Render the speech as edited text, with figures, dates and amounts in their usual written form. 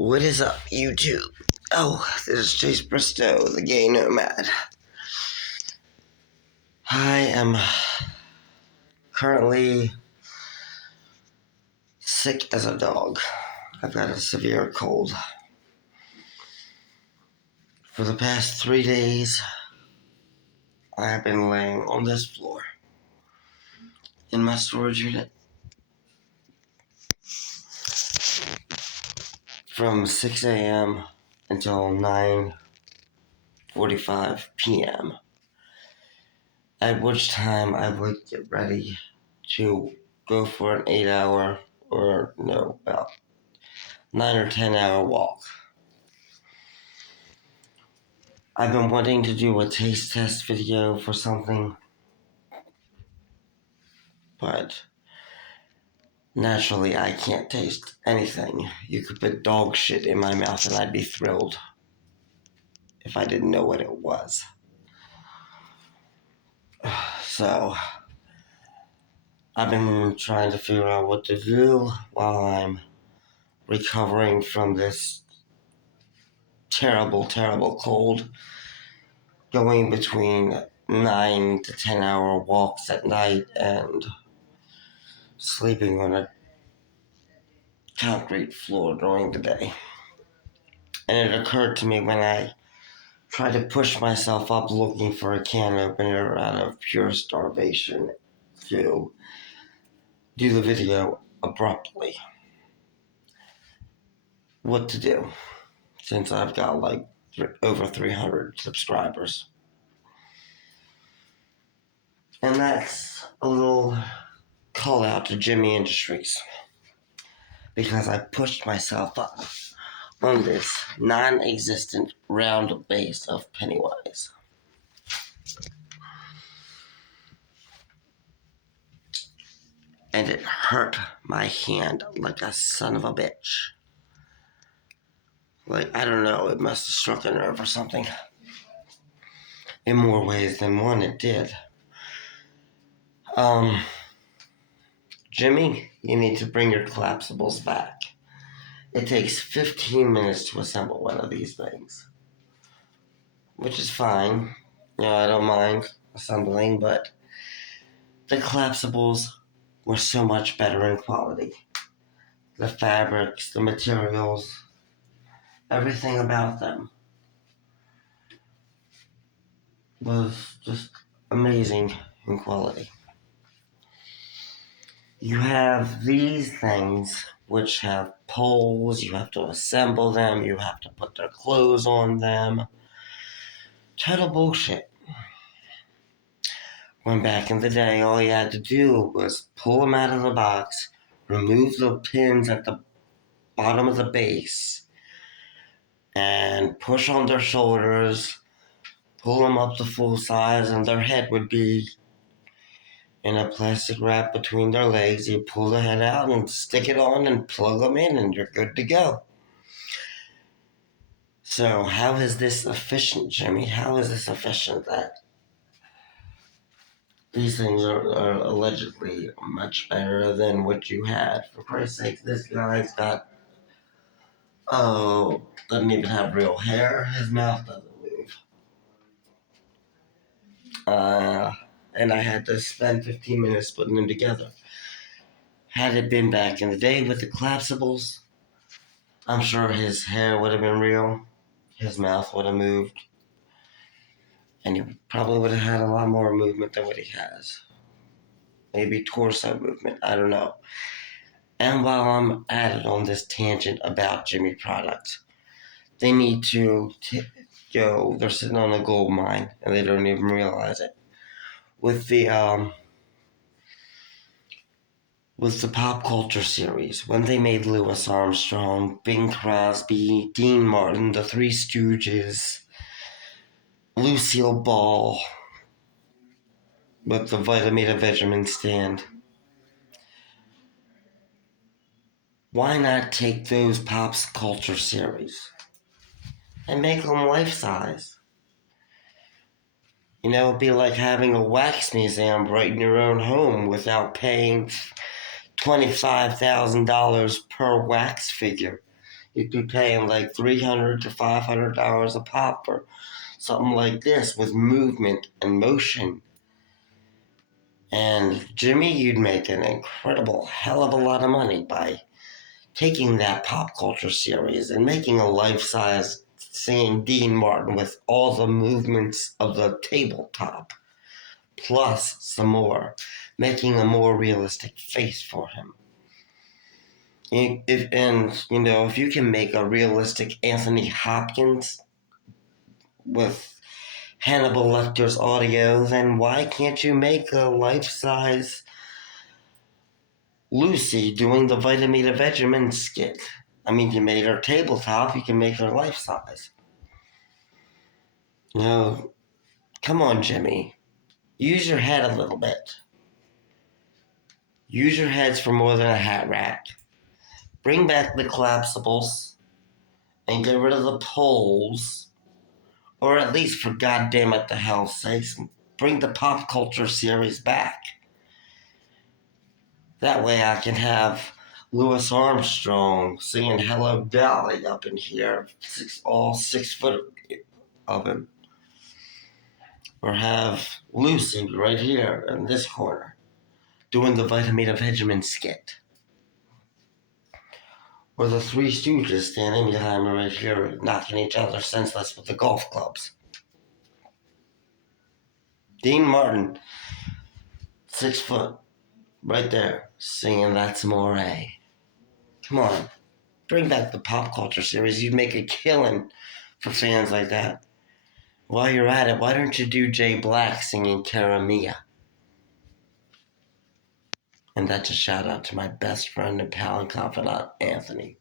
What is up, YouTube? Oh, this is Chase Bristow, the gay nomad. I am currently sick as a dog. I've got a severe cold. For the past 3 days, I have been laying on this floor in my storage unit from 6 a.m. until 9:45 p.m. At which time I would get ready to go for an 8-hour about 9 or 10-hour walk. I've been wanting to do a taste test video for something, but naturally I can't taste anything. You could put dog shit in my mouth and I'd be thrilled if I didn't know what it was. So, I've been trying to figure out what to do while I'm recovering from this terrible, terrible cold, going between 9 to 10-hour walks at night and sleeping on a concrete floor during the day. And it occurred to me when I tried to push myself up looking for a can opener out of pure starvation to do the video abruptly. What to do, since I've got like over 300 subscribers. And that's a little call out to Gemmy Industries, because I pushed myself up on this non-existent round base of Pennywise. And it hurt my hand like a son of a bitch. Like, I don't know, it must have struck a nerve or something. In more ways than one, it did. Jimmy, you need to bring your collapsibles back. It takes 15 minutes to assemble one of these things. Which is fine. I don't mind assembling, but the collapsibles were so much better in quality. The fabrics, the materials, everything about them was just amazing in quality. You have these things which have poles, you have to assemble them, you have to put their clothes on them. Total bullshit. When back in the day, all you had to do was pull them out of the box, remove the pins at the bottom of the base, and push on their shoulders, pull them up to full size, and their head would be in a plastic wrap between their legs. You pull the head out and stick it on and plug them in, and you're good to go. So how is this efficient, Jimmy? How is this efficient that these things are allegedly much better than what you had? For Christ's sake, this guy's got, doesn't even have real hair. His mouth doesn't move. And I had to spend 15 minutes putting them together. Had it been back in the day with the collapsibles, I'm sure his hair would have been real, his mouth would have moved, and he probably would have had a lot more movement than what he has. Maybe torso movement, I don't know. And while I'm at it on this tangent about Jimmy products, they need to they're sitting on a gold mine and they don't even realize it. With the pop culture series, when they made Louis Armstrong, Bing Crosby, Dean Martin, the Three Stooges, Lucille Ball, with the Vitamita Vegemin stand, why not take those pop culture series and make them life-size? It'd be like having a wax museum right in your own home without paying $25,000 per wax figure. You'd be paying like $300 to $500 a pop for something like this with movement and motion. And Jimmy, you'd make an incredible hell of a lot of money by taking that pop culture series and making a life-size singing Dean Martin with all the movements of the tabletop, plus some more, making a more realistic face for him. If you can make a realistic Anthony Hopkins with Hannibal Lecter's audio, then why can't you make a life-size Lucy doing the Vitamita Vegemin skit? I mean, you made her tabletop, you can make her life-size. No, come on, Jimmy. Use your head a little bit. Use your heads for more than a hat rack. Bring back the collapsibles and get rid of the poles, or at least, for goddamn it, the hell's sakes, bring the pop culture series back. That way I can have Louis Armstrong singing Hello Dolly up in here, all 6 foot of him. Or have Lucy right here in this corner doing the Vitamita Vegemin skit. Or the Three Stooges standing behind me right here, knocking each other senseless with the golf clubs. Dean Martin, 6 foot, right there, singing That's More. Come on, bring back the pop culture series. You'd make a killing for fans like that. While you're at it, why don't you do Jay Black singing Cara Mia? And that's a shout out to my best friend and pal and confidant, Anthony.